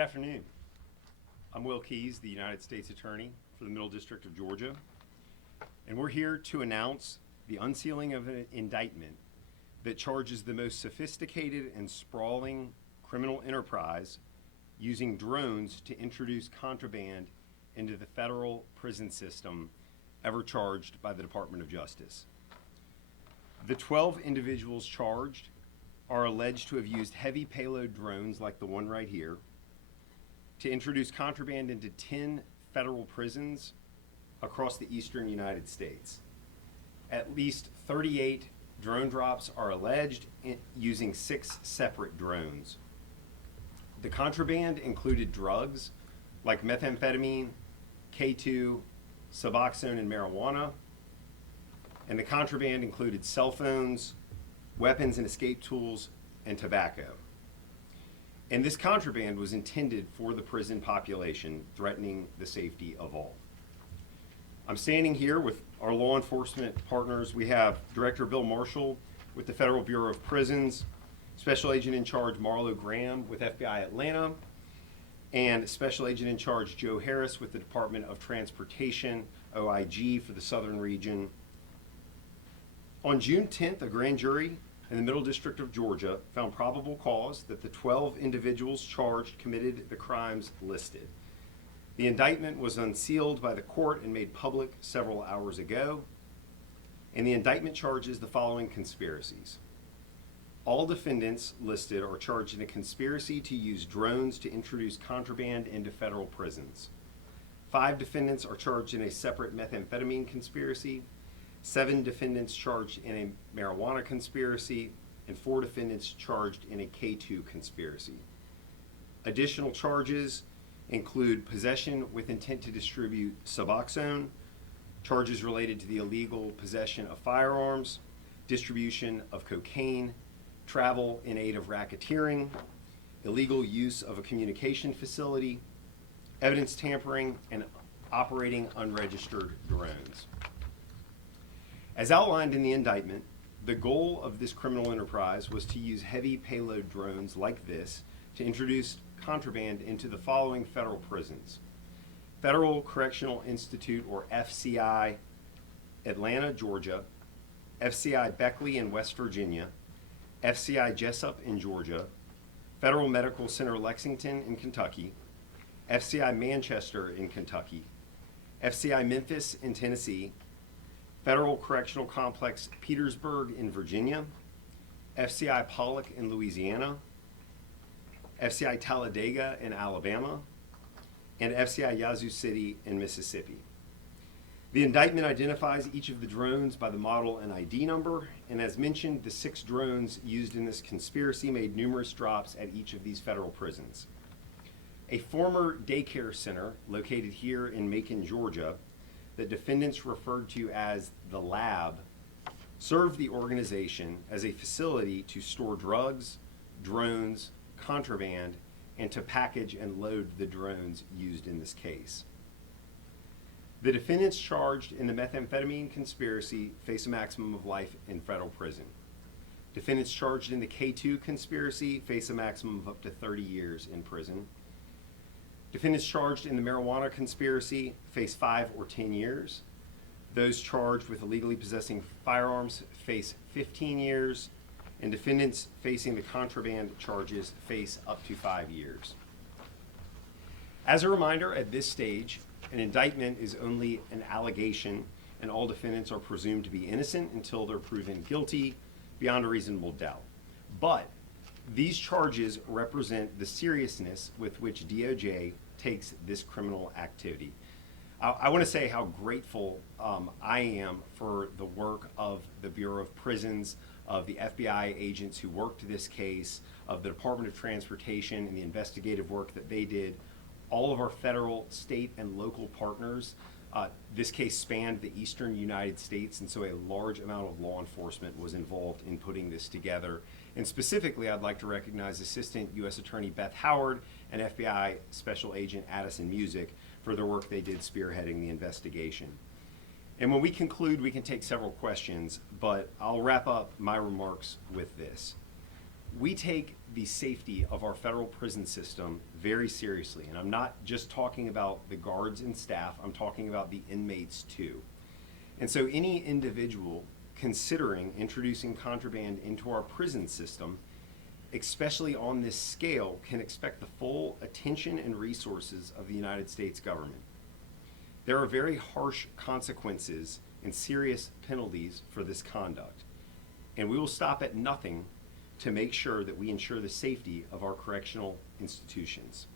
Good afternoon. I'm Will Keys, the United States Attorney for the Middle District of Georgia, and we're here to announce the unsealing of an indictment that charges the most sophisticated and sprawling criminal enterprise using drones to introduce contraband into the federal prison system ever charged by the Department of Justice. The 12 individuals charged are alleged to have used heavy payload drones like the one right here to introduce contraband into 10 federal prisons across the eastern United States. At least 38 drone drops are alleged using 6 separate drones. The contraband included drugs like methamphetamine, K2, Suboxone, and marijuana. And the contraband included cell phones, weapons and escape tools, and tobacco. And this contraband was intended for the prison population, threatening the safety of all. I'm standing here with our law enforcement partners. We have Director Bill Marshall with the Federal Bureau of Prisons, Special Agent in Charge Marlo Graham with FBI Atlanta, and Special Agent in Charge Joe Harris with the Department of Transportation, OIG, for the Southern Region. On June 10th, a grand jury in the Middle District of Georgia found probable cause that the 12 individuals charged committed the crimes listed. The indictment was unsealed by the court and made public several hours ago, and the indictment charges the following conspiracies. All defendants listed are charged in a conspiracy to use drones to introduce contraband into federal prisons. 5 defendants are charged in a separate methamphetamine conspiracy, 7 defendants charged in a marijuana conspiracy, and 4 defendants charged in a K2 conspiracy. Additional charges include possession with intent to distribute Suboxone, charges related to the illegal possession of firearms, distribution of cocaine, travel in aid of racketeering, illegal use of a communication facility, evidence tampering, and operating unregistered drones. As outlined in the indictment, the goal of this criminal enterprise was to use heavy payload drones like this to introduce contraband into the following federal prisons: Federal Correctional Institute, or FCI, Atlanta, Georgia; FCI Beckley in West Virginia; FCI Jessup in Georgia; Federal Medical Center Lexington in Kentucky; FCI Manchester in Kentucky; FCI Memphis in Tennessee; Federal Correctional Complex Petersburg in Virginia; FCI Pollock in Louisiana; FCI Talladega in Alabama; and FCI Yazoo City in Mississippi. The indictment identifies each of the drones by the model and ID number, and as mentioned, the 6 drones used in this conspiracy made numerous drops at each of these federal prisons. A former daycare center located here in Macon, Georgia, that defendants referred to as the lab, served the organization as a facility to store drugs, drones, contraband, and to package and load the drones used in this case. The defendants charged in the methamphetamine conspiracy face a maximum of life in federal prison. Defendants charged in the K2 conspiracy face a maximum of up to 30 years in prison. Defendants charged in the marijuana conspiracy face 5 or 10 years. Those charged with illegally possessing firearms face 15 years, and defendants facing the contraband charges face up to 5 years. As a reminder, at this stage, an indictment is only an allegation, and all defendants are presumed to be innocent until they're proven guilty beyond a reasonable doubt. But these charges represent the seriousness with which DOJ takes this criminal activity. I want to say how grateful I am for the work of the Bureau of Prisons, of the FBI agents who worked this case, of the Department of Transportation and the investigative work that they did, all of our federal, state, and local partners. This case spanned the eastern United States, and so a large amount of law enforcement was involved in putting this together. And specifically, I'd like to recognize Assistant U.S. Attorney Beth Howard and FBI Special Agent Addison Music for their work they did spearheading the investigation. And when we conclude, we can take several questions, but I'll wrap up my remarks with this. We take the safety of our federal prison system very seriously, and I'm not just talking about the guards and staff, I'm talking about the inmates too. And so any individual considering introducing contraband into our prison system, especially on this scale, can expect the full attention and resources of the United States government. There are very harsh consequences and serious penalties for this conduct, and we will stop at nothing to make sure that we ensure the safety of our correctional institutions.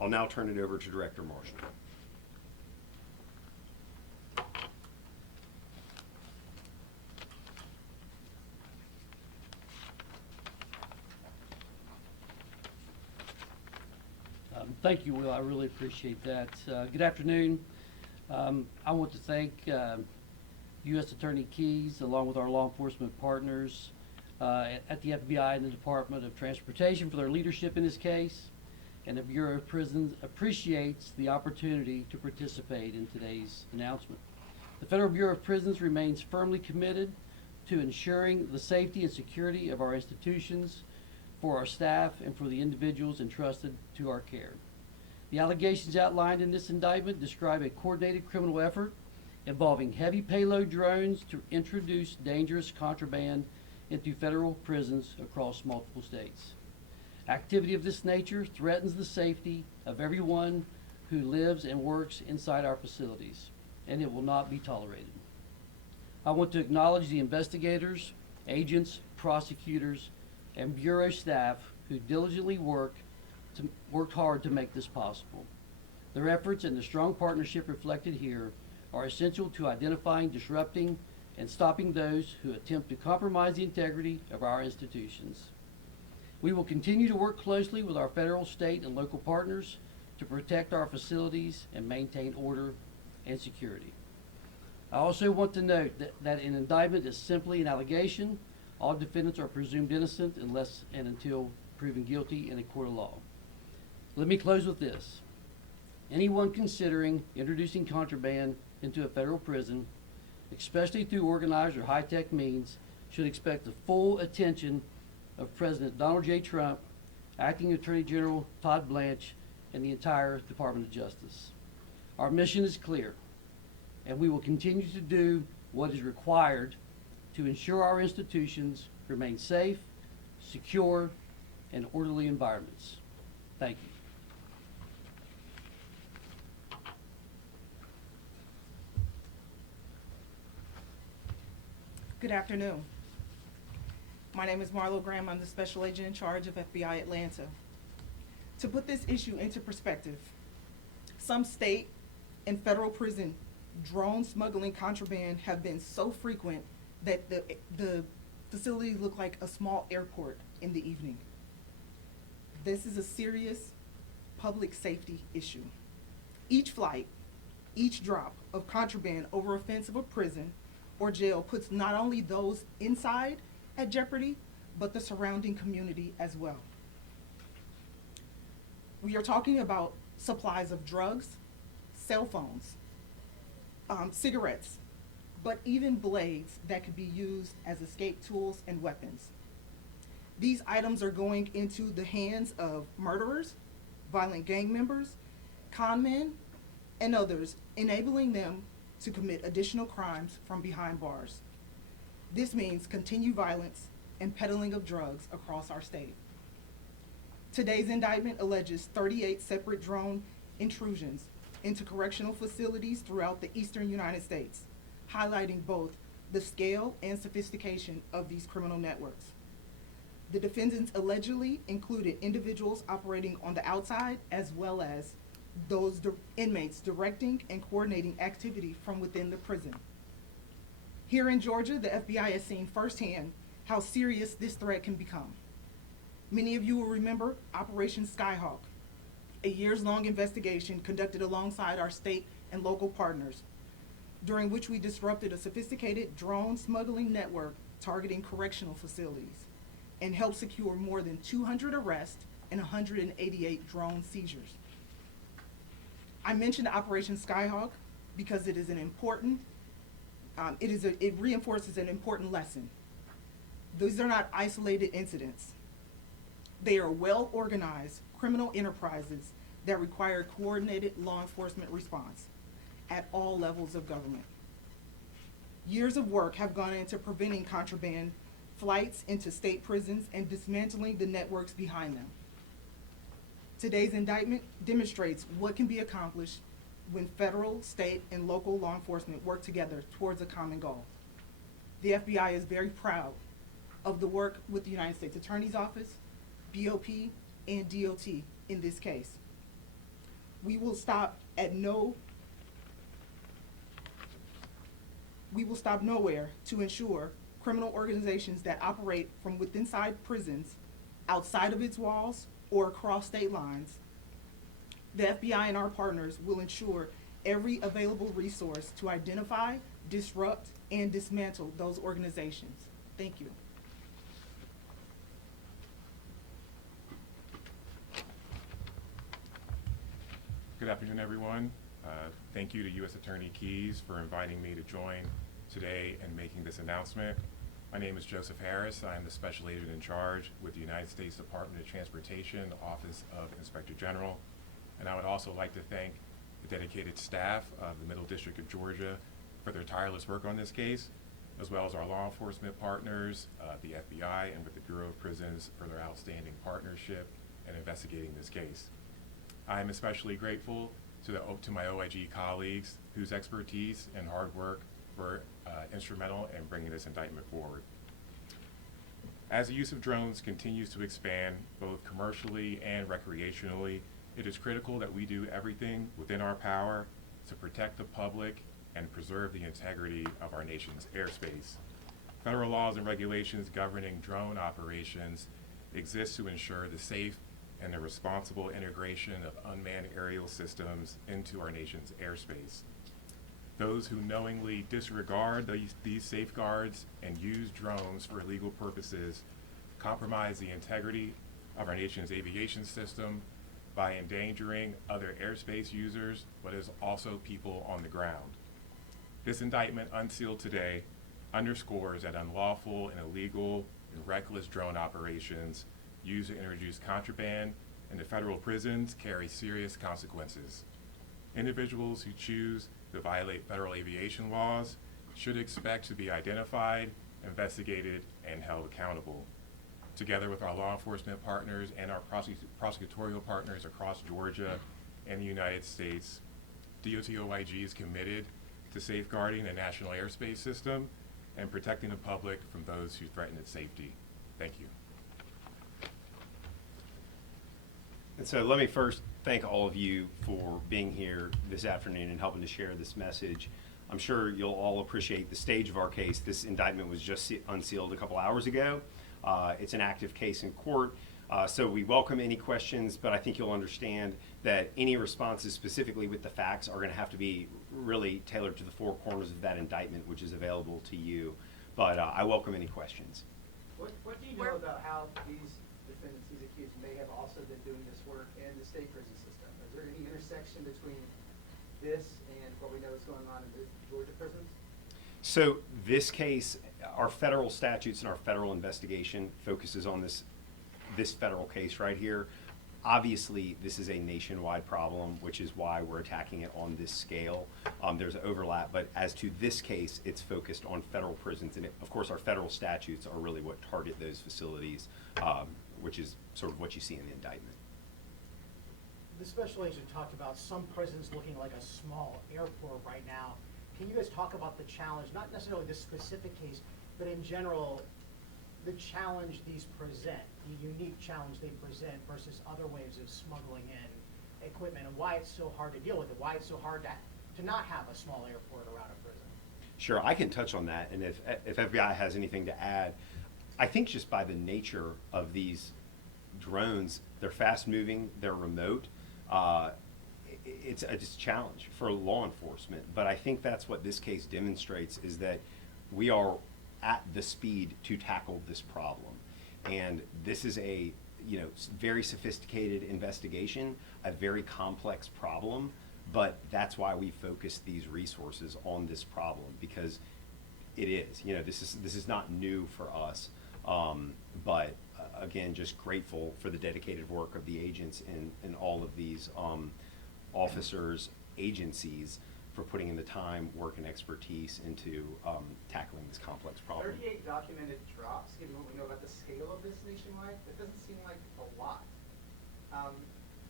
I'll now turn it over to Director Marshall. Thank you, Will. I really appreciate that. Good afternoon. I want to thank U.S. Attorney Keyes, along with our law enforcement partners at the FBI and the Department of Transportation for their leadership in this case. And the Bureau of Prisons appreciates the opportunity to participate in today's announcement. The Federal Bureau of Prisons remains firmly committed to ensuring the safety and security of our institutions, for our staff, and for the individuals entrusted to our care. The allegations outlined in this indictment describe a coordinated criminal effort involving heavy payload drones to introduce dangerous contraband into federal prisons across multiple states. Activity of this nature threatens the safety of everyone who lives and works inside our facilities, and it will not be tolerated. I want to acknowledge the investigators, agents, prosecutors, and Bureau staff who diligently worked hard to make this possible. Their efforts and the strong partnership reflected here are essential to identifying, disrupting, and stopping those who attempt to compromise the integrity of our institutions. We will continue to work closely with our federal, state, and local partners to protect our facilities and maintain order and security. I also want to note that an indictment is simply an allegation. All defendants are presumed innocent unless and until proven guilty in a court of law. Let me close with this. Anyone considering introducing contraband into a federal prison, especially through organized or high-tech means, should expect the full attention of President Donald J. Trump, Acting Attorney General Todd Blanche, and the entire Department of Justice. Our mission is clear, and we will continue to do what is required to ensure our institutions remain safe, secure, and orderly environments. Thank you. Good afternoon. My name is Marlo Graham. I'm the Special Agent in charge of FBI Atlanta. To put this issue into perspective, some state and federal prison drone smuggling contraband have been so frequent that the facilities look like a small airport in the evening. This is a serious public safety issue. Each flight, each drop of contraband over a fence of a prison or jail puts not only those inside at jeopardy, but the surrounding community as well. We are talking about supplies of drugs, cell phones, cigarettes, but even blades that could be used as escape tools and weapons. These items are going into the hands of murderers, violent gang members, con men, and others, enabling them to commit additional crimes from behind bars. This means continued violence and peddling of drugs across our state. Today's indictment alleges 38 separate drone intrusions into correctional facilities throughout the eastern United States, highlighting both the scale and sophistication of these criminal networks. The defendants allegedly included individuals operating on the outside, as well as those inmates directing and coordinating activity from within the prison. Here in Georgia, the FBI has seen firsthand how serious this threat can become. Many of you will remember Operation Skyhawk, a years-long investigation conducted alongside our state and local partners, during which we disrupted a sophisticated drone smuggling network targeting correctional facilities and helped secure more than 200 arrests and 188 drone seizures. I mentioned Operation Skyhawk because it is an important, it reinforces an important lesson. These are not isolated incidents. They are well-organized criminal enterprises that require coordinated law enforcement response at all levels of government. Years of work have gone into preventing contraband flights into state prisons and dismantling the networks behind them. Today's indictment demonstrates what can be accomplished when federal, state, and local law enforcement work together towards a common goal. The FBI is very proud of the work with the United States Attorney's Office, BOP, and DOT in this case. We will stop nowhere to ensure criminal organizations that operate from within prisons, outside of its walls, or across state lines. The FBI and our partners will ensure every available resource to identify, disrupt, and dismantle those organizations. Thank you. Good afternoon, everyone. Thank you to U.S. Attorney Keyes for inviting me to join today and making this announcement. My name is Joseph Harris. I am the Special Agent in charge with the United States Department of Transportation, Office of Inspector General. And I would also like to thank the dedicated staff of the Middle District of Georgia for their tireless work on this case, as well as our law enforcement partners, the FBI, and with the Bureau of Prisons for their outstanding partnership in investigating this case. I am especially grateful to my OIG colleagues whose expertise and hard work were instrumental in bringing this indictment forward. As the use of drones continues to expand, both commercially and recreationally, it is critical that we do everything within our power to protect the public and preserve the integrity of our nation's airspace. Federal laws and regulations governing drone operations exist to ensure the safe and the responsible integration of unmanned aerial systems into our nation's airspace. Those who knowingly disregard these safeguards and use drones for illegal purposes compromise the integrity of our nation's aviation system by endangering other airspace users, but is also people on the ground. This indictment, unsealed today, underscores that unlawful and illegal and reckless drone operations used to introduce contraband into federal prisons carry serious consequences. Individuals who choose to violate federal aviation laws should expect to be identified, investigated, and held accountable. Together with our law enforcement partners and our prosecutorial partners across Georgia and the United States, DOT OIG is committed to safeguarding the national airspace system and protecting the public from those who threaten its safety. Thank you. And so let me first thank all of you for being here this afternoon and helping to share this message. I'm sure you'll all appreciate the stage of our case. This indictment was just unsealed a couple hours ago. It's an active case in court, so we welcome any questions, but I think you'll understand that any responses specifically with the facts are going to have to be really tailored to the four corners of that indictment, which is available to you. But I welcome any questions. What do you know about how these defendants, these accused, may have also been doing this work in the state prison system? Is there any intersection between this and what we know is going on in the Georgia prisons? So this case, our federal statutes and our federal investigation focuses on this federal case right here. Obviously, this is a nationwide problem, which is why we're attacking it on this scale. There's overlap, but as to this case, it's focused on federal prisons. And of course, our federal statutes are really what target those facilities, which is sort of what you see in the indictment. The special agent talked about some prisons looking like a small airport right now. Can you guys talk about the challenge, not necessarily this specific case, but in general, the challenge these present, the unique challenge they present versus other ways of smuggling in equipment, and why it's so hard to deal with it, why it's so hard to not have a small airport around a prison? Sure, I can touch on that, and if FBI has anything to add, I think just by the nature of these drones, they're fast moving, they're remote. It's a challenge for law enforcement, but I think that's what this case demonstrates, is that we are at the speed to tackle this problem. And this is a very sophisticated investigation, a very complex problem, but that's why we focus these resources on this problem, because it is, this is not new for us, but again, just grateful for the dedicated work of the agents and all of these officers, agencies, for putting in the time, work, and expertise into tackling this complex problem. 38 documented drops, given what we know about the scale of this nationwide, that doesn't seem like a lot.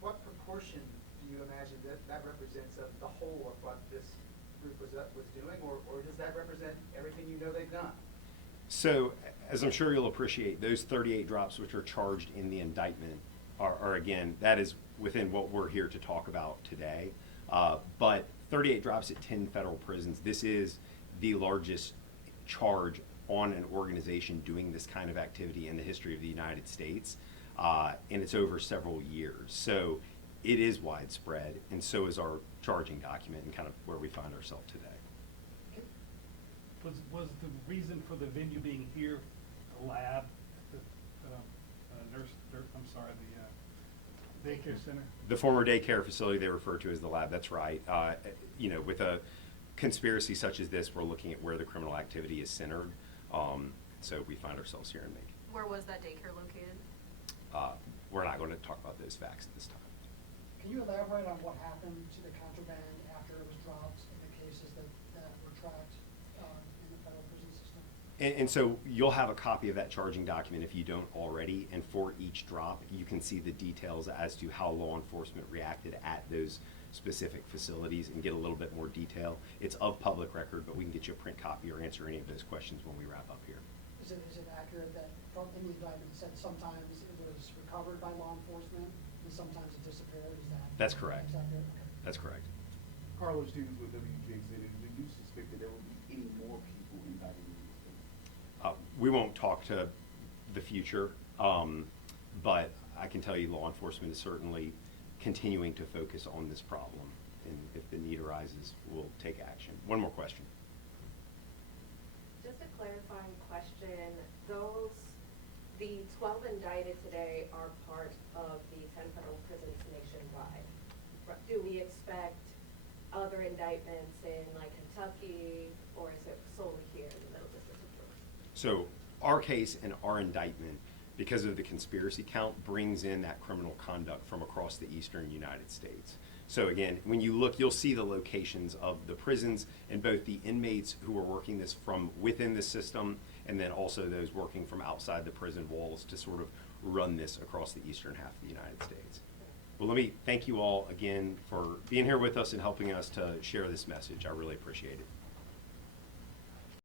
What proportion do you imagine that represents of the whole of what this group was doing, or does that represent everything you know they've done? So, as I'm sure you'll appreciate, those 38 drops which are charged in the indictment are again, that is within what we're here to talk about today. But 38 drops at 10 federal prisons, this is the largest charge on an organization doing this kind of activity in the history of the United States. And it's over several years. So it is widespread, and so is our charging document and kind of where we find ourselves today. Was the reason for the venue being here, a lab, the daycare center? The former daycare facility they refer to as the lab, that's right. You know, with a conspiracy such as this, we're looking at where the criminal activity is centered. So we find ourselves here in Macon. Where was that daycare located? We're not going to talk about those facts at this time. Can you elaborate on what happened to the contraband after it was dropped in the cases that were tracked in the federal prison system? And so you'll have a copy of that charging document if you don't already, and for each drop, you can see the details as to how law enforcement reacted at those specific facilities and get a little bit more detail. It's of public record, but we can get you a print copy or answer any of those questions when we wrap up here. Is it accurate that in the indictment said sometimes it was recovered by law enforcement and sometimes it disappeared? That's correct. Is that good? Okay. That's correct. Carlos Stevens with WJ said, do you suspect that there will be any more people indicted in this case? We won't talk to the future, but I can tell you law enforcement is certainly continuing to focus on this problem, and if the need arises, we'll take action. One more question. Just a clarifying question, the 12 indicted today are part of the 10 federal prisons nationwide. Do we expect other indictments in like Kentucky, or is it solely here in the Middle District of Georgia? So our case and our indictment, because of the conspiracy count, brings in that criminal conduct from across the eastern United States. So again, when you look, you'll see the locations of the prisons and both the inmates who are working this from within the system and then also those working from outside the prison walls to sort of run this across the eastern half of the United States. Well, let me thank you all again for being here with us and helping us to share this message. I really appreciate it.